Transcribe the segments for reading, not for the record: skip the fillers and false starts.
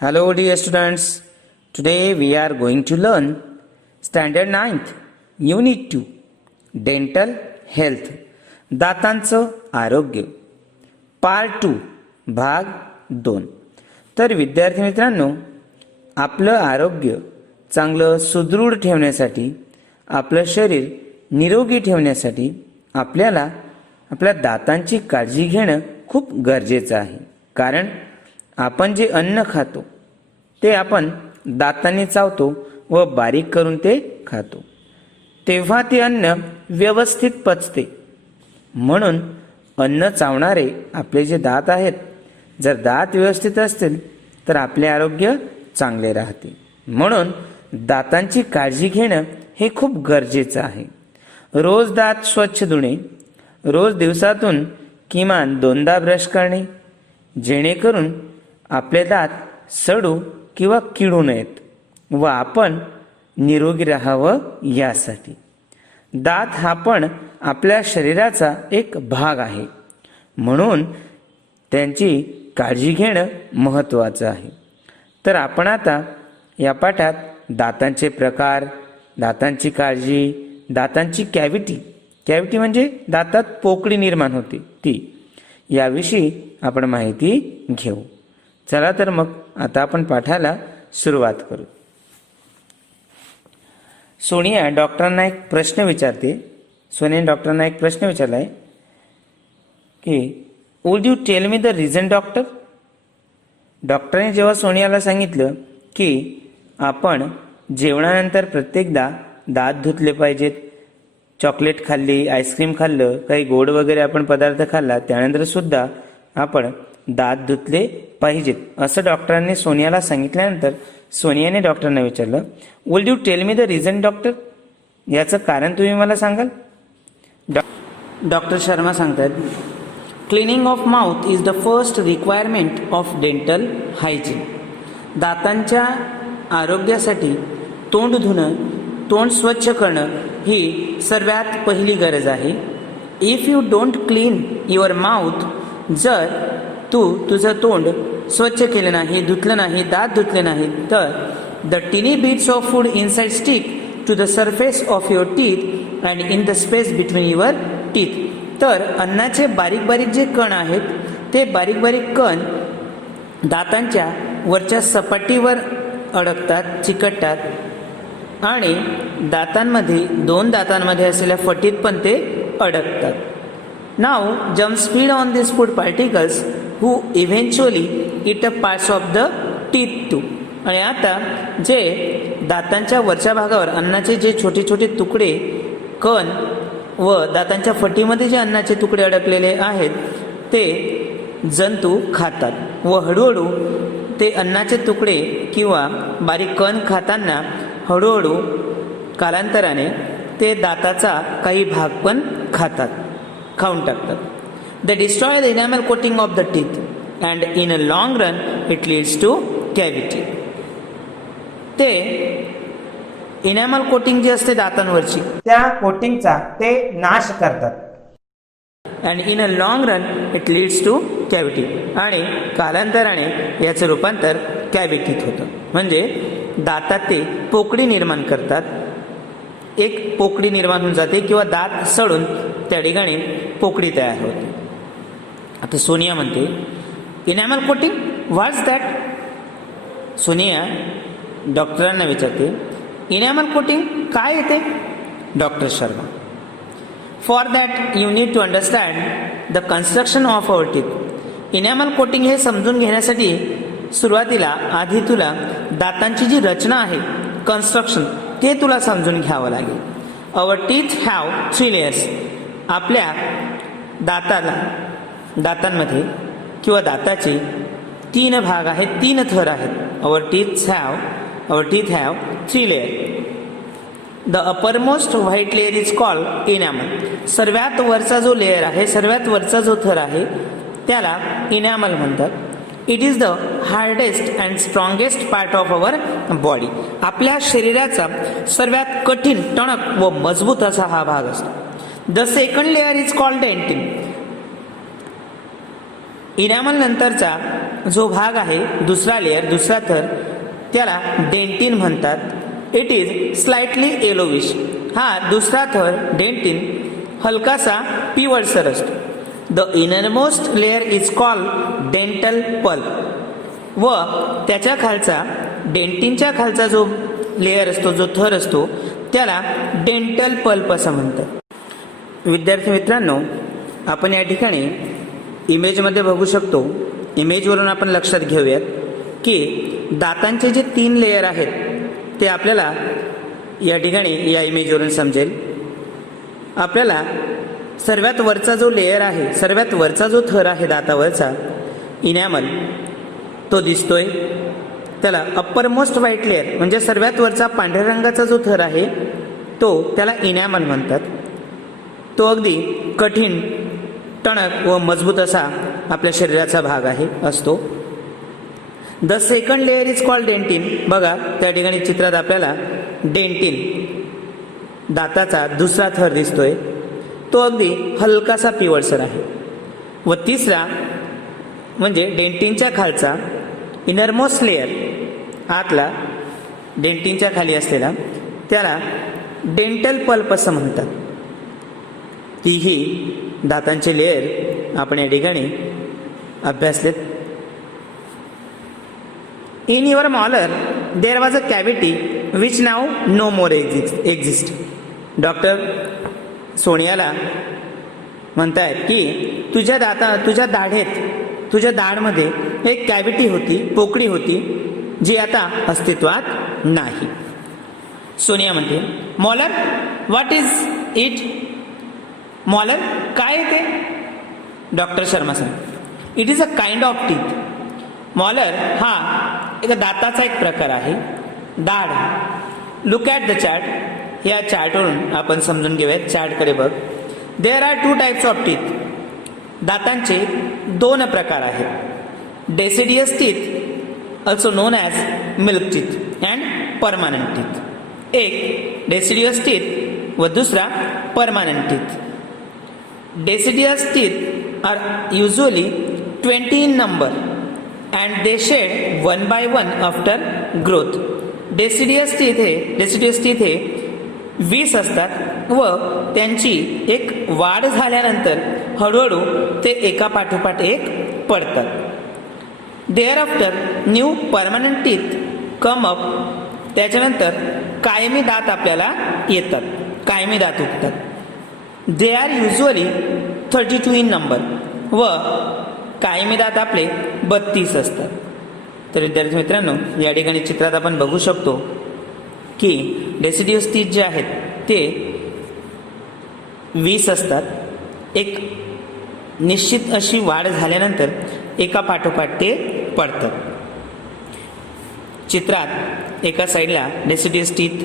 Hello dear students, today we are going to learn Standard 9th Unit 2 Dental Health दातांचं आरोग्य part 2 भाग 2. तर विद्यार्थी मित्रांनो, आपलं आरोग्य चांगलं सुदृढ ठेवण्यासाठी, आपलं शरीर निरोगी ठेवण्यासाठी आपल्याला आपल्या दातांची काळजी घेणं खूप गरजेचं आहे. कारण आपण जे अन्न खातो ते आपण दातांनी चावतो व बारीक करून ते खातो, तेव्हा ते अन्न व्यवस्थित पचते. म्हणून अन्न चावणारे आपले जे दात आहेत, जर दात व्यवस्थित असतील तर आपले आरोग्य चांगले राहते. म्हणून दातांची काळजी घेणं हे खूप गरजेचं आहे. रोज दात स्वच्छ धुणे, रोज दिवसातून किमान 2दा ब्रश करणे, जेणेकरून आपले दात सडू किंवा किडू नयेत व आपण निरोगी राहावं यासाठी. दात हा पण आपल्या शरीराचा एक भाग आहे, म्हणून त्यांची काळजी घेणं महत्त्वाचं आहे. तर आपण आता या पाठात दातांचे प्रकार, दातांची काळजी, दातांची कॅव्हिटी म्हणजे दातात पोकळी निर्माण होते ती, याविषयी आपण माहिती घेऊ. चला तर मग आता आपण पाठाला सुरुवात करू. सोनिया डॉक्टरांना एक प्रश्न विचारते. सोनियाने डॉक्टरांना एक प्रश्न विचारलाय की would you tell me the reason doctor. डॉक्टरने जेव्हा सोनियाला सांगितलं की आपण जेवणानंतर प्रत्येकदा दात धुतले पाहिजेत, चॉकलेट खाल्ली, आईस्क्रीम खाल्लं, काही गोड वगैरे आपण पदार्थ खाल्ला, त्यानंतर सुद्धा आपण दात धुतले पाहिजेत, असं डॉक्टरांनी सोनियाला सांगितल्यानंतर सोनियाने डॉक्टरांना विचारलं, would you tell me the reason doctor. याचं कारण तुम्ही मला सांगाल. डॉक्टर शर्मा सांगतात, cleaning of mouth is the first requirement of dental hygiene. दातांच्या आरोग्यासाठी तोंड धुणं, तोंड स्वच्छ करणं ही सर्वात पहिली गरज आहे. If you don't clean your mouth, जर तू तुझं तोंड स्वच्छ केलं नाही, धुतलं नाही, दात धुतले नाही, तर the tiny bits of food inside stick to the surface of your teeth and in the space between your teeth. तर अन्नाचे बारीक बारीक जे कण आहेत, ते बारीक बारीक कण दातांच्या वरच्या सपाटीवर अडकतात, चिकटतात आणि दातांमध्ये, 2 दातांमध्ये असलेल्या फटीत पण ते अडकतात. Now jump speed on these food particles who eventually eat up parts of the teeth too. आणि आता जे दातांच्या वरच्या भागावर अन्नाचे जे छोटे छोटे तुकडे, कण व दातांच्या फटीमध्ये जे अन्नाचे तुकडे अडकलेले आहेत, ते जंतू खातात व हळूहळू ते अन्नाचे तुकडे किंवा बारीक कण खाताना हळूहळू कालांतराने ते दाताचा काही भाग पण खाऊन टाकतात. They destroy the enamel coating of the teeth and in a long run it leads to cavity. ते इनॅमल कोटिंग जी असते दातांवरची, त्या कोटिंगचा ते नाश करतात and in a long run it leads to cavity. आणि कालांतराने याचं रूपांतर कॅव्हिटीत होतं. म्हणजे दातात ते पोकळी निर्माण करतात, एक पोकळी निर्माण होऊन जाते किंवा दात सडून त्या ठिकाणी पोकळी तयार होते. आता सोनिया म्हणते, enamel coating what's that. Sonia डॉक्टरांना विचारते, इनॅमल कोटिंग काय येते. Doctor Sharma, for that you need to understand the construction of our teeth. Enamel coating हे समजून घेण्यासाठी सुरुवातीला आधी तुला दातांची जी रचना आहे, कन्स्ट्रक्शन, ते तुला समजून घ्यावं लागेल. Our teeth have 3 layers. आपल्या दातांमध्ये किंवा दाताचे 3 भाग आहेत, 3 थर आहेत. Our teeth have 3 layer. The uppermost white layer is called enamel. सर्वात वरचा जो लेयर आहे, सर्वात वरचा जो थर आहे, त्याला इनॅमल म्हणतात. It is the hardest and strongest part of our body. आपल्या शरीराचा सर्वात कठीण, टणक व मजबूत असा हा भाग असतो. The second layer is called dentin. Enamel नंतरचा जो भाग आहे, दुसरा लेअर, दुसरा थर, त्याला डेंटिन म्हणतात. It is slightly yellowish. हा दुसरा थर डेंटिन हलकासा पिवळसर असतो. The innermost layer is called dental pulp. व त्याच्या खालचा, डेंटिनच्या खालचा जो लेअर असतो, जो थर असतो, त्याला डेंटल पल्प असं म्हणतात. विद्यार्थी मित्रांनो, आपण या ठिकाणी इमेजमध्ये बघू शकतो. इमेजवरून आपण लक्षात घेऊयात की दातांचे जे 3 लेयर आहेत ते आपल्याला या ठिकाणी या इमेजवरून समजेल. आपल्याला सर्वात वरचा जो लेयर आहे, सर्वात वरचा जो थर आहे दातावरचा, इनॅमल, तो दिसतोय. त्याला अप्पर मोस्ट व्हाईट लेअर म्हणजे सर्वात वरचा पांढऱ्या रंगाचा जो थर आहे तो त्याला इनॅमल म्हणतात. तो अगदी कठीण, टणक व मजबूत असा आपल्या शरीराचा भाग आहे, असतो. The second layer is called dentin. बघा त्या ठिकाणी चित्रात आपल्याला डेंटिन, दाताचा दुसरा थर दिसतोय. तो अगदी हलकासा पिवळसर आहे. व तिसरा म्हणजे डेंटिनच्या खालचा इनरमोस्ट लेअर, आतला डेंटिनच्या खाली असलेला, त्याला डेंटल पल्प असं म्हणतात. तीही दातांचे लेअर आपण या ठिकाणी अभ्यासलेत. In your molar there was a cavity which now no more exist. Doctor सोनियाला म्हणतायत की तुझ्या दाढेत, तुझ्या दाढमध्ये एक कॅव्हिटी होती, पोकळी होती, जी आता अस्तित्वात नाही. सोनिया म्हणते, molar, what is it? Molar काय ते? डॉक्टर शर्मा सांग, it is a kind of teeth. Molar हा एक दाताचा एक प्रकार आहे, दाढ. Look at the chart. या चार्टवरून आपण समजून घेऊयात. चार्टकडे बघ. There are 2 types of teeth. दातांचे 2 प्रकार आहेत. Deciduous teeth, also known as milk teeth, and permanent teeth. एक डेसिडियस टीथ व दुसरा permanent teeth. Deciduous teeth are usually 20 in number and they shed one by one after growth. Deciduous teeth हे 20 असतात व त्यांची एक वाढ झाल्यानंतर हळूहळू ते एका पाठोपाठ एक पडतात. Thereafter new permanent teeth come up. त्याच्यानंतर कायमी दात आपल्याला येतात, कायमी दात उगतात. They are usually 32 in number व कायमी दात आपले 32 असतात. तर विद्यार्थी मित्रांनो, या ठिकाणी चित्रात आपण बघू शकतो की डेसिडियस टीथ जे आहेत ते 20 असतात. एक निश्चित अशी वाढ झाल्यानंतर एका पाठोपाठ ते पडतात. चित्रात एका साईडला डेसिडियस टीथ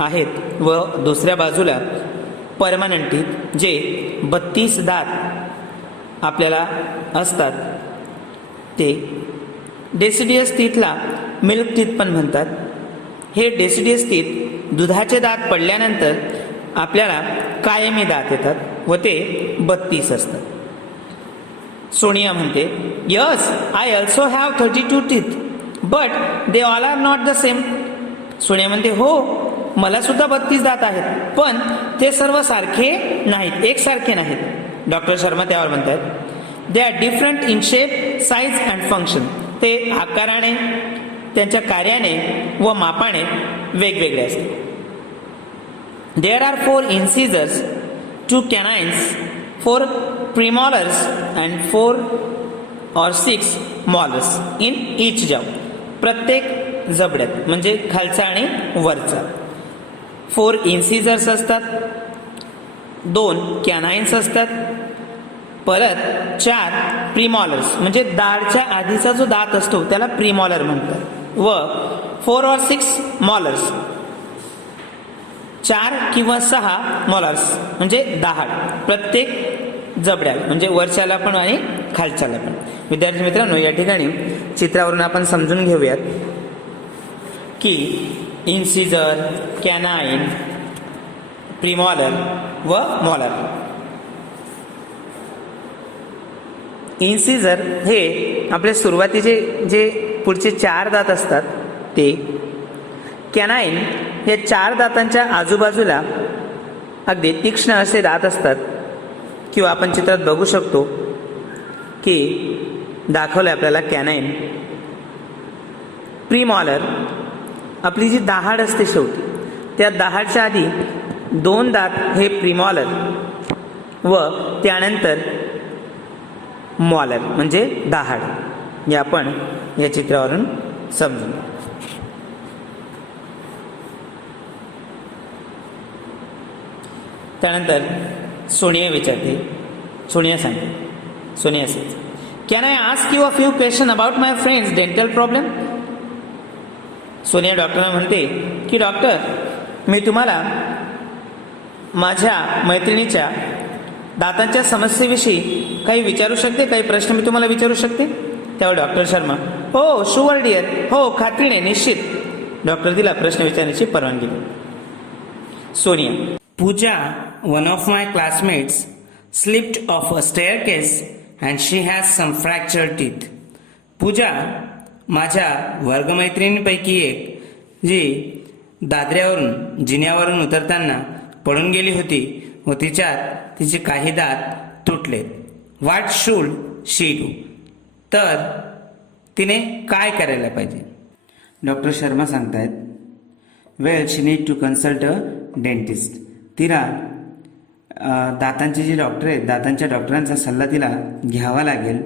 आहेत व दुसऱ्या बाजूला परमनंट टीथ, जे 32 दात आपल्याला असतात. ते डेसिडियस टीथला मिल्क टीथ पण म्हणतात. हे डेसिडियस टीथ दुधाचे दात पडल्यानंतर आपल्याला कायमी दात येतात व ते 32 असतात. सोनिया म्हणते, yes, I also have 32 teeth but they all are not the same. Sonia म्हणते, हो, मला सुद्धा 32 दात आहेत, पण ते सर्व सारखे नाहीत, एकसारखे नाहीत. डॉक्टर शर्मा त्यावर म्हणतात, they are different in shape, size and function. ते आकाराने, त्यांच्या कार्याने व मापाने वेगवेगळे असतात. There are 4 incisors, 2 canines, 4 premolars and 4 or 6 molars in each jaw. प्रत्येक जबड्यात म्हणजे खालचा आणि वरचा 4 इन्सिजर्स असतात, 2 कॅनाइन्स असतात, परत 4 प्रीमॉलर्स म्हणजे दाढच्या आधीचा जो दात असतो त्याला प्रीमॉलर म्हणतात व 4 or 6 मॉलर्स, 4 किंवा 6 मॉलर्स म्हणजे दाढ प्रत्येक जबड्याला म्हणजे वरच्याला पण आणि खालच्याला पण. विद्यार्थी मित्रांनो, या ठिकाणी चित्रावरून आपण समजून घेऊयात की इन्सिजर, कॅनाइन, प्रीमॉलर व मॉलर. इन्सिजर हे आपले सुरुवातीचे जे पुढचे 4 दात असतात ते कॅनाइन या 4 दातांच्या आजूबाजूला अगदी तीक्ष्ण असे दात असतात, किंवा आपण चित्रात बघू शकतो की दाखवलं आपल्याला कॅनाइन. प्रीमॉलर आपली जी दहाड असते शेवटी, त्या दहाडच्या आधी 2 दात हे प्रीमॉलर व त्यानंतर मॉलर म्हणजे दहाड, हे आपण या चित्रावरून समजून. त्यानंतर सोनिया विचारते, सोनिया सांगते, Sonia says, can I ask you a few question about my friends dental problem. Sonia डॉक्टरला म्हणते की डॉक्टर, मी तुम्हाला माझ्या मैत्रिणीच्या दातांच्या समस्येविषयी काही विचारू शकते, काही प्रश्न मी तुम्हाला विचारू शकते. त्यावर डॉक्टर शर्मा, हो शुअर डिअर, हो खात्रीने, निश्चित. डॉक्टर तिला प्रश्न विचारण्याची परवानगी दिली. Sonia, Pooja, one of my classmates, slipped off a staircase and she has some fractured teeth. Pooja माझ्या वर्गमैत्रिणींपैकी एक, जी दादऱ्यावरून जिन्यावरून उतरताना पडून गेली होती व तिच्यात तिचे काही दात तुटलेत. What should she do. तर तिने काय करायला पाहिजे. डॉक्टर शर्मा सांगतायत, well she need to consult a dentist. तिला दातांचे जे डॉक्टर आहेत, दातांच्या डॉक्टरांचा सल्ला तिला घ्यावा लागेल.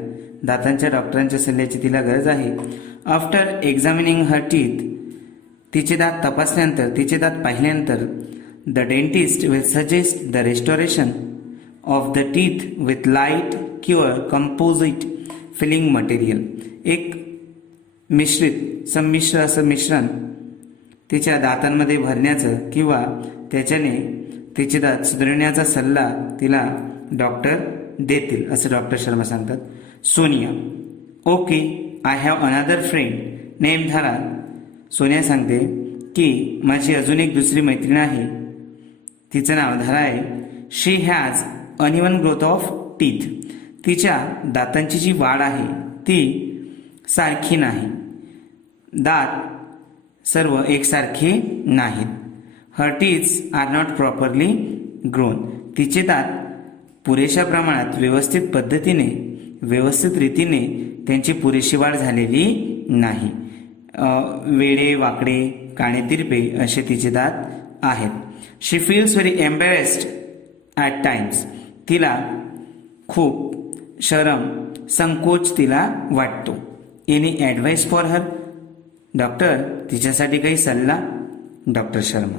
दातांच्या डॉक्टरांच्या सल्ल्याची तिला गरज आहे. आफ्टर एक्झामिनिंग हर टीथ, तिचे दात तपासल्यानंतर, तिचे दात पाहिल्यानंतर, the dentist will suggest the restoration of the teeth with light किंवा कंपोजिट फिलिंग मटेरियल. एक संमिश्र असं मिश्रण तिच्या दातांमध्ये भरण्याचं किंवा त्याच्याने तिचे दात सुधारण्याचा सल्ला तिला डॉक्टर देतील, असं डॉक्टर शर्मा सांगतात. Sonia, okay, I have another friend name Dhara. Sonia सांगते की माझी अजून एक दुसरी मैत्रीण आहे, तिचं नाव धारा आहे. She has uneven growth of teeth. तिच्या दातांची जी वाढ आहे ती सारखी नाही, दात सर्व एकसारखे नाहीत. Her teeths are not properly grown. तिचे दात पुरेशा प्रमाणात व्यवस्थित रीतीने त्यांची पुरेशी वाढ झालेली नाही. वेडे वाकडे, काणे तिरपे असे तिचे दात आहेत. She feels very embarrassed at times. तिला खूप शरम, संकोच तिला वाटतो. Any advice for her. Doctor, तिच्यासाठी काही सल्ला. Doctor Sharma,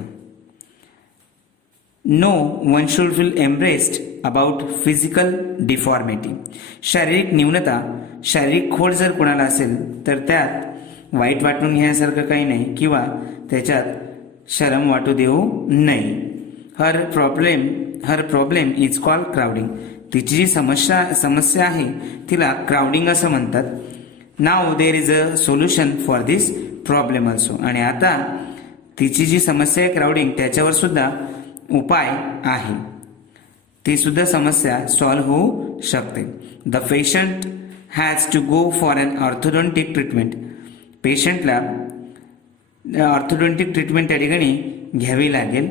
no one should feel embarrassed about physical deformity. शारीरिक न्यूनता, शारीरिक खोड जर कोणाला असेल तर त्यात वाईट वाटून घेण्यासारखं काही नाही किंवा त्याच्यात शरम वाटू देऊ नये. Her problem is called crowding. तिची जी समस्या आहे तिला क्राउडिंग असं म्हणतात. Now there is a solution for this problem also. आणि आता तिची जी समस्या आहे क्राउडिंग, त्याच्यावर सुद्धा उपाय आहे. ती सुद्धा समस्या सॉल्व्ह होऊ शकते. The patient has to go for an orthodontic treatment. पेशंटला ऑर्थोडॉन्टिक ट्रीटमेंट त्या ठिकाणी घ्यावी लागेल.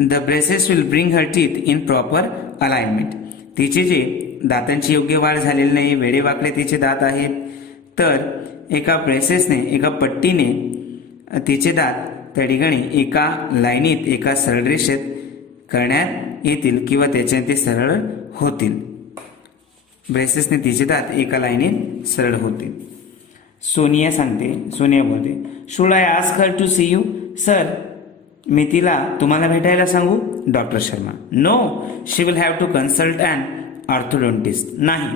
The braces will bring her teeth in proper alignment. तिचे जे दातांची योग्य वाढ झालेली नाही, वेडेवाकडे तिचे दात आहेत, तर एका ब्रेसेसने, एका पट्टीने तिचे दात त्या ठिकाणी एका लाईनीत, एका सरळ रेषेत करण्यात येतील किंवा त्याच्याने ते सरळ होतील. ब्रेसेसने तिचे दात एका लाईनीत सरळ होतील. सोनिया सांगते, सोनिया बोलते, should I ask her to see you. Sir, मी तिला तुम्हाला भेटायला सांगू. Doctor Sharma, no, she will have to consult an orthodontist. नाही,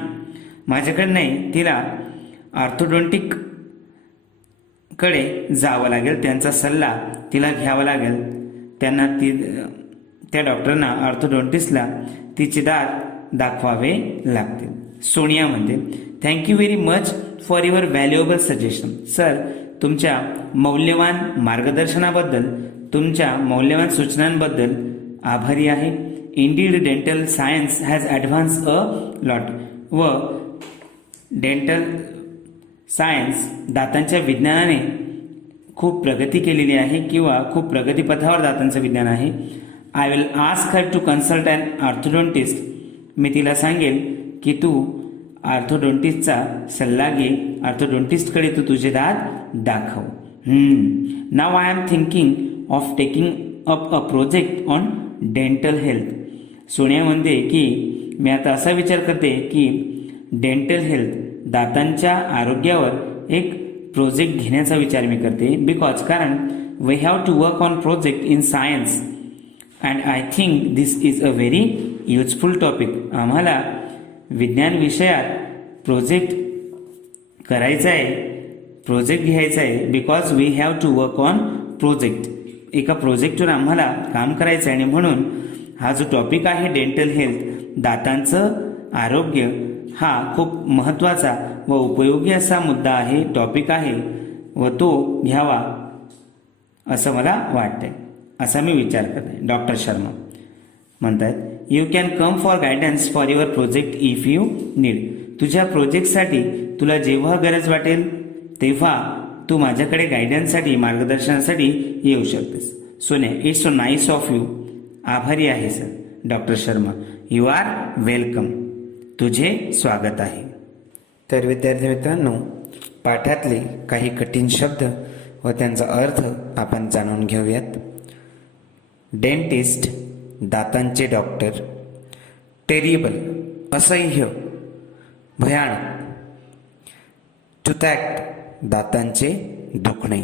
माझ्याकडे नाही, तिला ऑर्थोडॉन्टिक कडे जावं लागेल, त्यांचा सल्ला तिला घ्यावा लागेल. त्यांना त्या डॉक्टरांना, ऑर्थोडॉन्टिस्टला तिचे दात दाखवावे लागतील. सोनिया म्हणते, thank you very much for your valuable suggestion. Sir, तुमच्या मौल्यवान मार्गदर्शनाबद्दल, तुमच्या मौल्यवान सूचनांबद्दल आभारी आहे. Indeed dental science has advance a lot. व डेंटल सायन्स दातांच्या विज्ञानाने खूप प्रगती केलेली आहे किंवा खूप प्रगतीपथावर दातांचं विज्ञान आहे. I will ask her to consult an orthodontist. मी तिला सांगेल की तू ऑर्थोडोंटिस्टचा सल्ला घे, ऑर्थोडोंटिस्टकडे तू तुझे दात दाखव. Now I am thinking of taking up a project on dental health. Sonia म्हणते की मी आता असा विचार करते की डेंटल हेल्थ दातांच्या आरोग्यावर एक प्रोजेक्ट घेण्याचा विचार मी करते. बिकॉज कारण we have to work on project in science and I think this is a very useful topic. आम्हाला विज्ञान विषयात प्रोजेक्ट करायचा आहे, प्रोजेक्ट घ्यायचा आहे. Because we have to work on project. एका प्रोजेक्टवर आम्हाला काम करायचं आहे आणि म्हणून हा जो टॉपिक आहे डेंटल हेल्थ दातांचं आरोग्य हा खूप महत्त्वाचा व उपयोगी असा मुद्दा आहे, टॉपिक आहे व तो घ्यावा असं मला वाटतंय, असा मी विचार करते. डॉक्टर शर्मा म्हणतात you can come for guidance for your project if you need. तुझ्या प्रोजेक्टसाठी तुला जेव्हा गरज वाटेल तेव्हा तू माझ्याकडे गायडन्ससाठी मार्गदर्शनासाठी येऊ शकतेस. सोने it's so nice of you. आभारी आहे sir. Doctor Sharma you are welcome. तुझे स्वागत आहे. तर विद्यार्थी मित्रांनो, पाठातले काही कठीण शब्द व त्यांचा अर्थ आपण जाणून घेऊयात. Dentist दातांचे doctor. टेरिबल असह्य भयानक. टूथॅक्ट दातांचे दुखणे.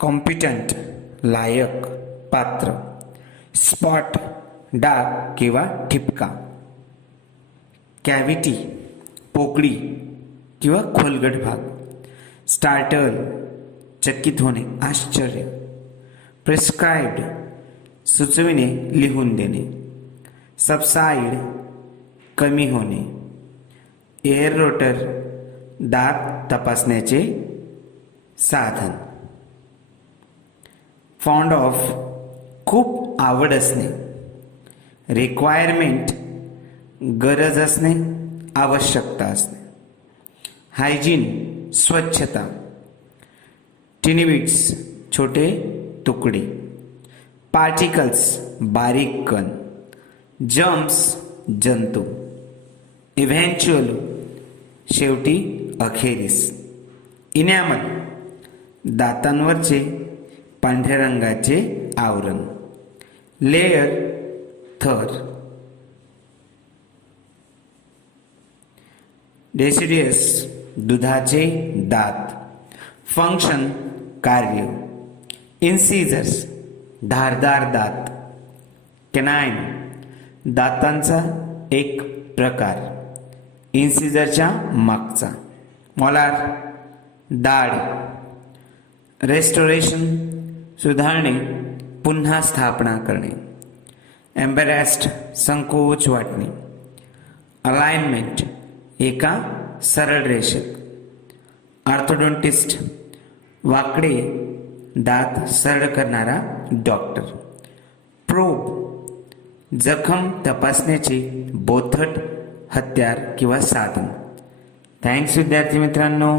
कॉम्पिटंट लायक पात्र. स्पॉट डाग किंवा ठिपका. कॅव्हिटी पोकळी किंवा खोलगट भाग. स्टार्टल चकित होणे, आश्चर्य. प्रिस्क्राइब्ड सुचविणे, लिहून देणे. सबसाइड कमी होणे. एअर रोटर दात तपासण्याचे साधन. फॉन्ड ऑफ खूप आवड असणे. रिक्वायरमेंट गरज असणे, आवश्यकता असणे. हायजीन स्वच्छता. टिनिबिट्स छोटे तुकडे. पार्टिकल्स बारीक कण. जम्स जंतू. इव्हेंच्युअल शेवटी अखेरीस. इनॅमल दातांवरचे पांढऱ्या रंगाचे आवरण. लेयर थर. डेसिडियस दुधाचे दात. फंक्शन कार्य. इन्सिजर्स धारदार दात. केनाइन दातांचा एक प्रकार, इन्सिजरच्या मागचा. मॉलार दाढ. रेस्टोरेशन सुधारणे, पुन्हा स्थापना करणे. एम्बॅरेस्ड संकोच वाटणे. अलाइनमेंट एका सरळ रेषेत. ऑर्थोडोंटिस्ट वाकडे दात सरळ करणारा डॉक्टर. प्रोब जखम तपासण्याचे बोथट हत्यार किंवा साधन. थँक्स विद्यार्थी मित्रांनो.